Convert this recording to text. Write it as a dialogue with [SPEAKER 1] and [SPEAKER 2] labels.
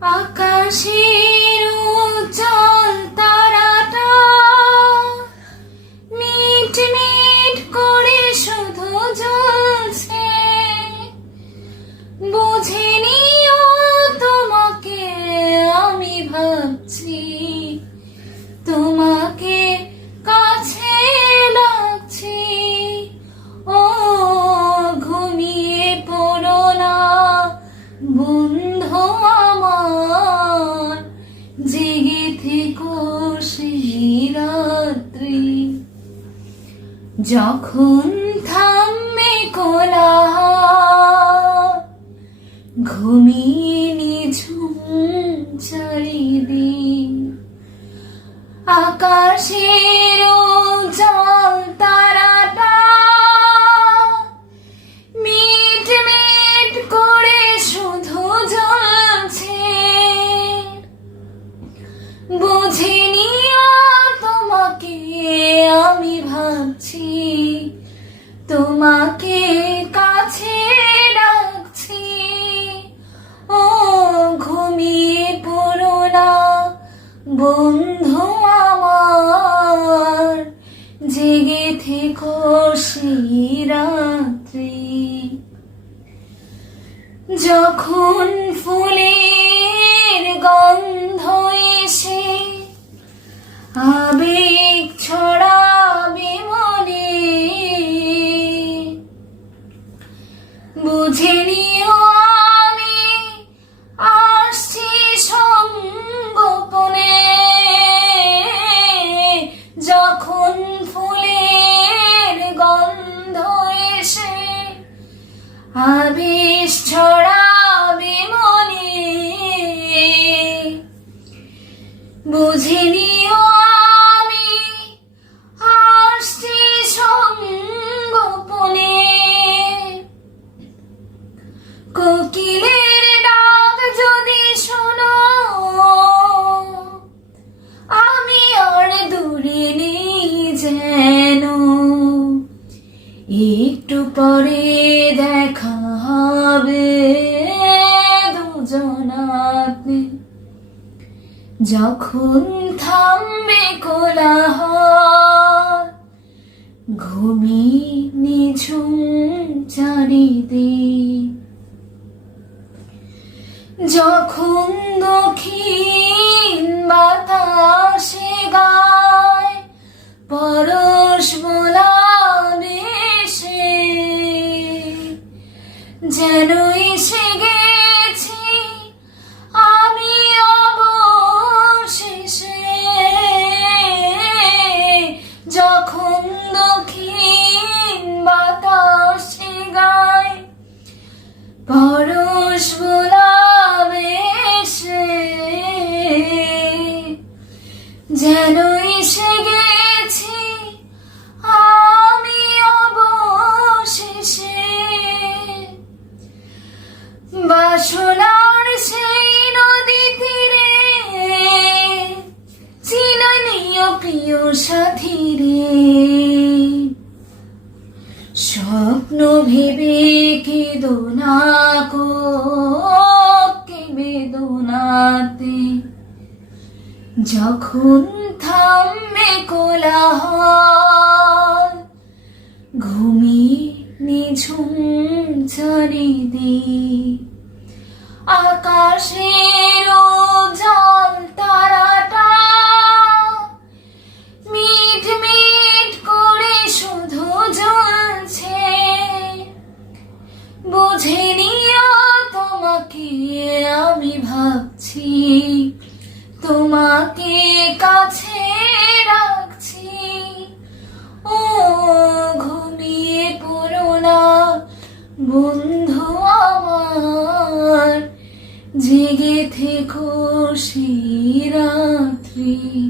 [SPEAKER 1] আকাশের উজ্জ্বল তারাটা meet meet করে শুধু জ্বলছে। বুঝিনিও তোমাকে আমি ভাবছি তোমাকে যখন থামে কোলা ঘুমিয়ে নিঝুম চারিদিক। আকাশের তোমাকে কাছে রাখছি। ও, ঘুমিয়ে পড়ো না, বন্ধু আমার। জেগে থেকো সেই রাত্রি। যখন ফুলের গন্ধ এসে আবেগ যখন থামবে কোলাহল ঘুমি নিঝুম চারিদিক। যখন দক্ষিণ বাতাসে গায় পরশ যেন এসে গেছি আমি অবশেষে। বাসনার সেই নদী তীরে, চিননীয় প্রিয় সাথী রে স্বপ্ন ভেবে কো কে। যখন থামবে কোলাহল ঘুমি নিঝুম চারিদিক আকাশের তোমাকে কাছে রাখছি। ও ঘুমিয়ে পড়ো বন্ধু আমার। জেগে থেকো সেই রাত্রি।